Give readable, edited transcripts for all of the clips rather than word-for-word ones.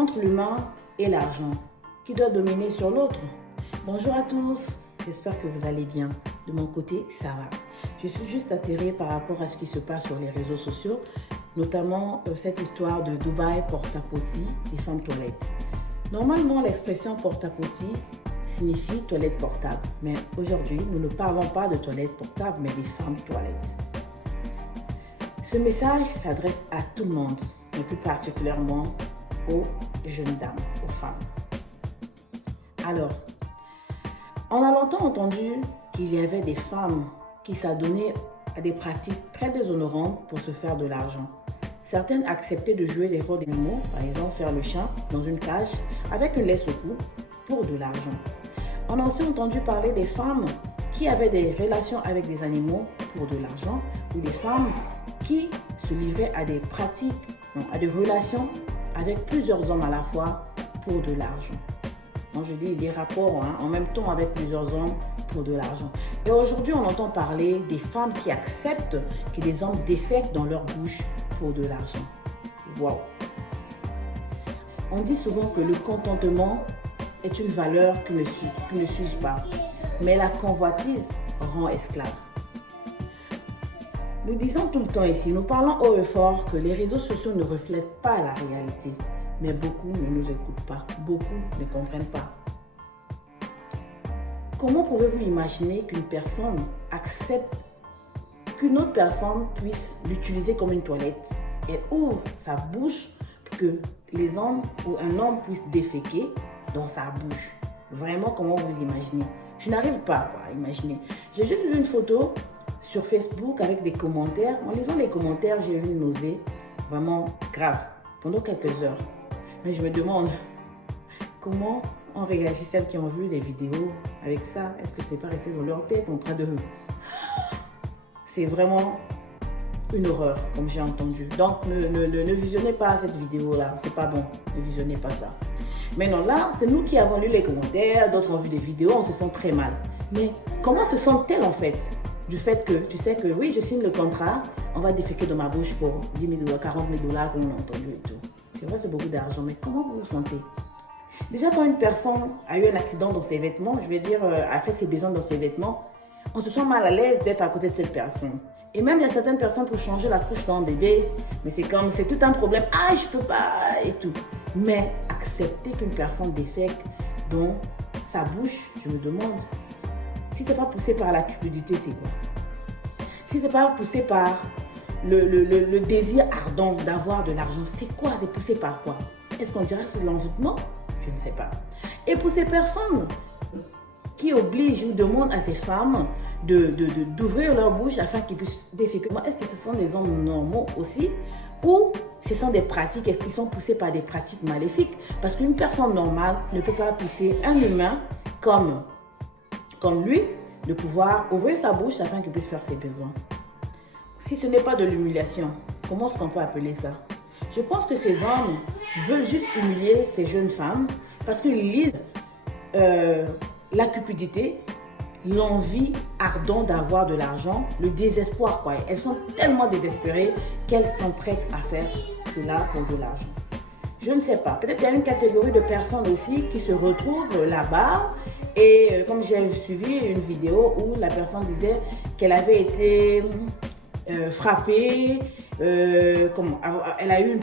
entre l'humain et l'argent. Qui doit dominer sur l'autre? Bonjour à tous, j'espère que vous allez bien. De mon côté, ça va. Je suis juste atterrée par rapport à ce qui se passe sur les réseaux sociaux, notamment cette histoire de Dubaï porte-à-potty des femmes toilettes. Normalement, l'expression porte-à-potty signifie toilette portable. Mais aujourd'hui, nous ne parlons pas de toilettes portables, mais des femmes toilettes. Ce message s'adresse à tout le monde, mais plus particulièrement aux jeunes dames, aux femmes. Alors, on a longtemps entendu qu'il y avait des femmes qui s'adonnaient à des pratiques très déshonorantes pour se faire de l'argent. Certaines acceptaient de jouer les rôles d'animaux, par exemple faire le chien dans une cage avec une laisse au cou pour de l'argent. On a aussi entendu parler des femmes qui avaient des relations avec des animaux pour de l'argent ou des femmes qui se livraient à des pratiques, à des relations avec plusieurs hommes à la fois pour de l'argent. Quand je dis des rapports en même temps avec plusieurs hommes pour de l'argent. Et aujourd'hui, on entend parler des femmes qui acceptent que des hommes défèquent dans leur bouche pour de l'argent. Waouh! On dit souvent que le contentement est une valeur qui ne s'use pas, mais la convoitise rend esclave. Nous disons tout le temps ici, nous parlons haut et fort que les réseaux sociaux ne reflètent pas la réalité. Mais beaucoup ne nous écoutent pas, beaucoup ne comprennent pas. Comment pouvez-vous imaginer qu'une personne accepte qu'une autre personne puisse l'utiliser comme une toilette et ouvre sa bouche pour que les hommes ou un homme puisse déféquer dans sa bouche? Vraiment, comment vous l'imaginez? Je n'arrive pas à imaginer. J'ai juste vu une photo sur Facebook avec des commentaires. En lisant les commentaires, j'ai eu une nausée vraiment grave pendant quelques heures. Mais je me demande comment ont réagi celles qui ont vu les vidéos avec ça. Est-ce que ce n'est pas resté dans leur tête en train de... C'est vraiment une horreur, comme j'ai entendu. Donc, ne visionnez pas cette vidéo-là. C'est pas bon. Ne visionnez pas ça. Maintenant, là, c'est nous qui avons lu les commentaires. D'autres ont vu des vidéos. On se sent très mal. Mais comment se sentent-elles en fait? Du fait que tu sais que oui, je signe le contrat. On va déféquer dans ma bouche pour 10 000 $, 40 000 $, comme on a entendu et tout. C'est vrai, c'est beaucoup d'argent, mais comment vous vous sentez? Déjà, quand une personne a eu un accident dans ses vêtements, je vais dire, a fait ses besoins dans ses vêtements, on se sent mal à l'aise d'être à côté de cette personne. Et même, il y a certaines personnes pour changer la couche d'un bébé, mais c'est tout un problème. Ah, je peux pas, et tout. Mais accepter qu'une personne défèque dans sa bouche, je me demande, si c'est pas poussé par la cupidité, c'est quoi? Si c'est pas poussé par le désir ardent d'avoir de l'argent, c'est quoi? C'est poussé par quoi? Est-ce qu'on dirait que c'est l'envoûtement? Je ne sais pas. Et pour ces personnes qui obligent ou demandent à ces femmes d'ouvrir leur bouche afin qu'ils puissent déféquer, est-ce que ce sont des hommes normaux aussi? Ou ce sont des pratiques, est-ce qu'ils sont poussés par des pratiques maléfiques? Parce qu'une personne normale ne peut pas pousser un humain comme lui de pouvoir ouvrir sa bouche afin qu'il puisse faire ses besoins. Si ce n'est pas de l'humiliation, comment est-ce qu'on peut appeler ça? Je pense que ces hommes veulent juste humilier ces jeunes femmes parce qu'ils lisent la cupidité, l'envie ardente d'avoir de l'argent, le désespoir, quoi. Elles sont tellement désespérées qu'elles sont prêtes à faire cela pour de l'argent. Je ne sais pas. Peut-être qu'il y a une catégorie de personnes aussi qui se retrouvent là-bas. Et comme j'ai suivi une vidéo où la personne disait qu'elle avait été frappée, elle a eu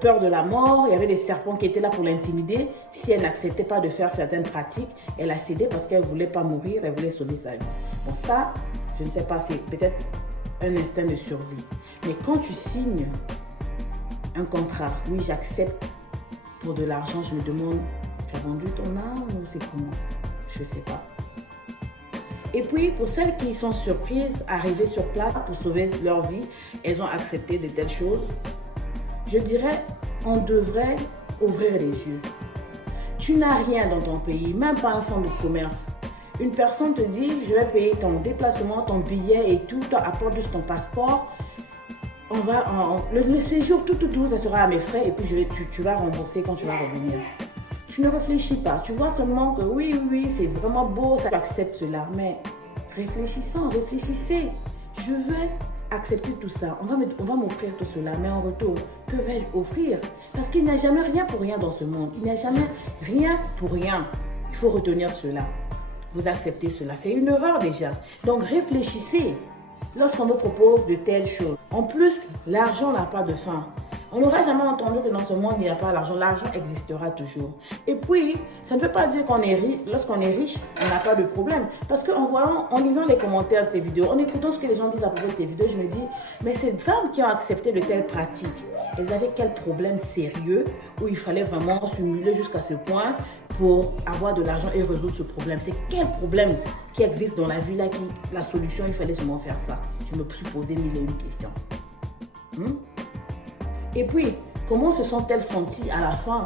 peur de la mort, il y avait des serpents qui étaient là pour l'intimider. Si elle n'acceptait pas de faire certaines pratiques, elle a cédé parce qu'elle ne voulait pas mourir, elle voulait sauver sa vie. Bon, ça, je ne sais pas, c'est peut-être un instinct de survie. Mais quand tu signes un contrat, oui, j'accepte pour de l'argent, je me demande, tu as vendu ton âme ou c'est comment? Je ne sais pas. Et puis, pour celles qui sont surprises, arrivées sur place pour sauver leur vie, elles ont accepté de telles choses. Je dirais, on devrait ouvrir les yeux. Tu n'as rien dans ton pays, même pas un fonds de commerce. Une personne te dit, je vais payer ton déplacement, ton billet et tout, apporte juste ton passeport. Le séjour, tout, ça sera à mes frais et puis tu vas rembourser quand tu vas revenir. Tu ne réfléchis pas, tu vois seulement que oui, c'est vraiment beau, ça accepte cela. Mais réfléchissez, je veux accepter tout ça, on va m'offrir tout cela, mais en retour, que vais-je offrir? Parce qu'il n'y a jamais rien pour rien dans ce monde. Il n'y a jamais rien pour rien. Il faut retenir cela. Vous acceptez cela. C'est une erreur déjà. Donc réfléchissez lorsqu'on vous propose de telles choses. En plus, l'argent n'a pas de fin. On n'aura jamais entendu que dans ce monde, il n'y a pas l'argent. L'argent existera toujours. Et puis, ça ne veut pas dire qu'on est riche. Lorsqu'on est riche, on n'a pas de problème. Parce en lisant les commentaires de ces vidéos, en écoutant ce que les gens disent à propos de ces vidéos, je me dis, mais ces femmes qui ont accepté de telles pratiques, elles avaient quel problème sérieux où il fallait vraiment se muler jusqu'à ce point pour avoir de l'argent et résoudre ce problème? C'est quel problème qui existe dans la vie là qui, la solution, il fallait seulement faire ça? Je me suis posé mille et une questions. Et puis, comment se sont-elles senties à la fin?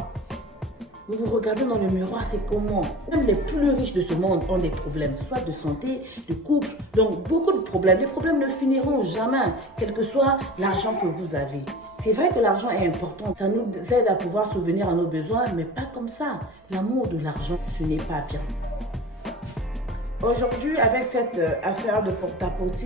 Vous vous regardez dans le miroir, c'est comment? Même les plus riches de ce monde ont des problèmes, soit de santé, de couple, donc beaucoup de problèmes. Les problèmes ne finiront jamais, quel que soit l'argent que vous avez. C'est vrai que l'argent est important, ça nous aide à pouvoir subvenir à nos besoins, mais pas comme ça. L'amour de l'argent, ce n'est pas bien. Aujourd'hui, avec cette affaire de porte-à-porte,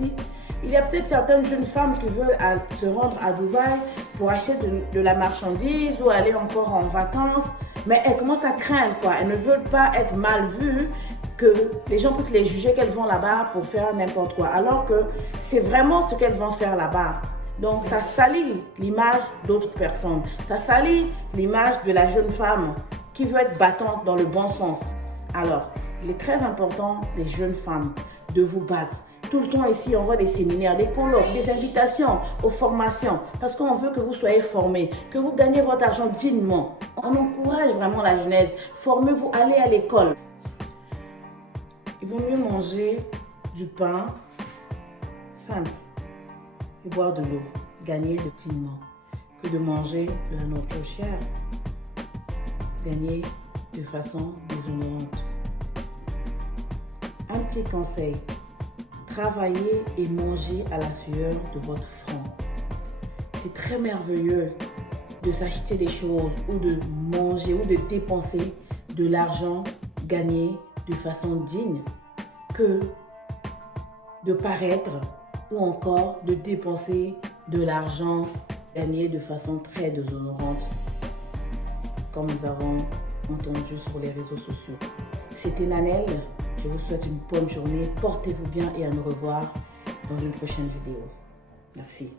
il y a peut-être certaines jeunes femmes qui veulent se rendre à Dubaï pour acheter de la marchandise ou aller encore en vacances. Mais elles commencent à craindre, quoi. Elles ne veulent pas être mal vues, que les gens puissent les juger qu'elles vont là-bas pour faire n'importe quoi. Alors que c'est vraiment ce qu'elles vont faire là-bas. Donc ça salit l'image d'autres personnes. Ça salit l'image de la jeune femme qui veut être battante dans le bon sens. Alors, il est très important, les jeunes femmes, de vous battre. Tout le temps ici, on voit des séminaires, des colloques, des invitations aux formations parce qu'on veut que vous soyez formés, que vous gagnez votre argent dignement. On encourage vraiment la jeunesse. Formez-vous, allez à l'école. Il vaut mieux manger du pain simple et boire de l'eau, gagner dignement, que de manger de la nourriture chère, gagner de façon déshonorante. Un petit conseil. Travaillez et mangez à la sueur de votre front. C'est très merveilleux de s'acheter des choses ou de manger ou de dépenser de l'argent gagné de façon digne que de paraître ou encore de dépenser de l'argent gagné de façon très déshonorante comme nous avons entendu sur les réseaux sociaux. C'était Nanelle. Je vous souhaite une bonne journée, portez-vous bien et à nous revoir dans une prochaine vidéo. Merci.